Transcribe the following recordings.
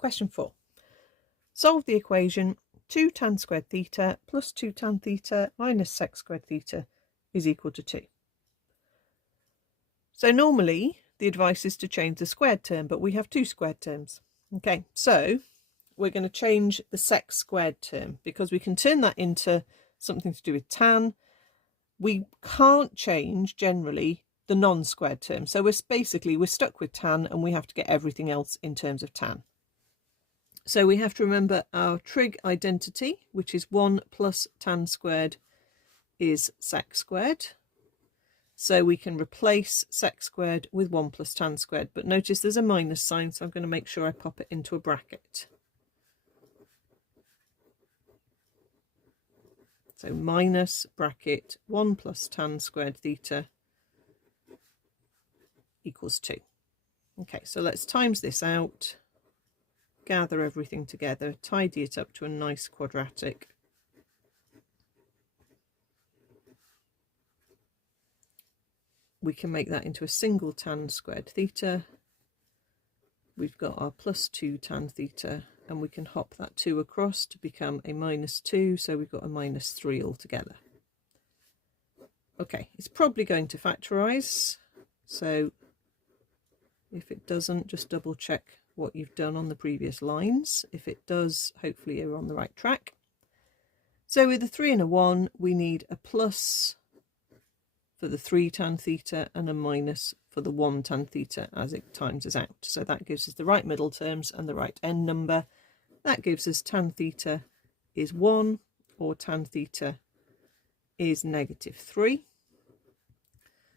Question 4. Solve the equation 2 tan squared theta plus 2 tan theta minus sec squared theta is equal to 2. So normally the advice is to change the squared term, but we have 2 squared terms. Okay, so we're going to change the sec squared term because we can turn that into something to do with tan. We can't change generally the non-squared term. So we're stuck with tan and we have to get everything else in terms of tan. So we have to remember our trig identity, which is 1 plus tan squared is sec squared. So we can replace sec squared with 1 plus tan squared. But notice there's a minus sign, so I'm going to make sure I pop it into a bracket. So minus bracket 1 plus tan squared theta equals 2. Okay, so let's times this out, gather everything together, tidy it up to a nice quadratic. We can make that into a single tan squared theta. We've got our plus 2 tan theta, and we can hop that 2 across to become a minus 2, so we've got a minus 3 altogether. Okay, it's probably going to factorise, so if it doesn't, just double check what you've done on the previous lines. If it does, hopefully you're on the right track. So with a 3 and a 1, we need a plus for the 3 tan theta and a minus for the 1 tan theta as it times us out. So that gives us the right middle terms and the right end number. That gives us tan theta is 1 or tan theta is negative 3.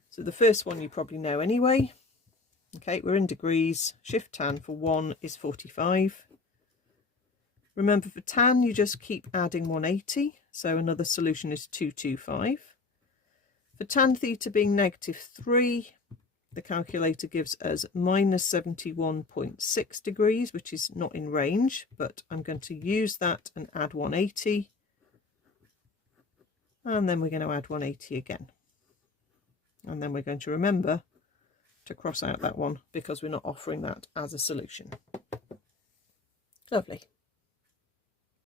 So the first one you probably know anyway. Okay, we're in degrees. Shift tan for 1 is 45. Remember, for tan, you just keep adding 180. So another solution is 225. For tan theta being negative 3, the calculator gives us minus 71.6 degrees, which is not in range, but I'm going to use that and add 180. And then we're going to add 180 again. And then we're going to remember to cross out that one because we're not offering that as a solution. Lovely.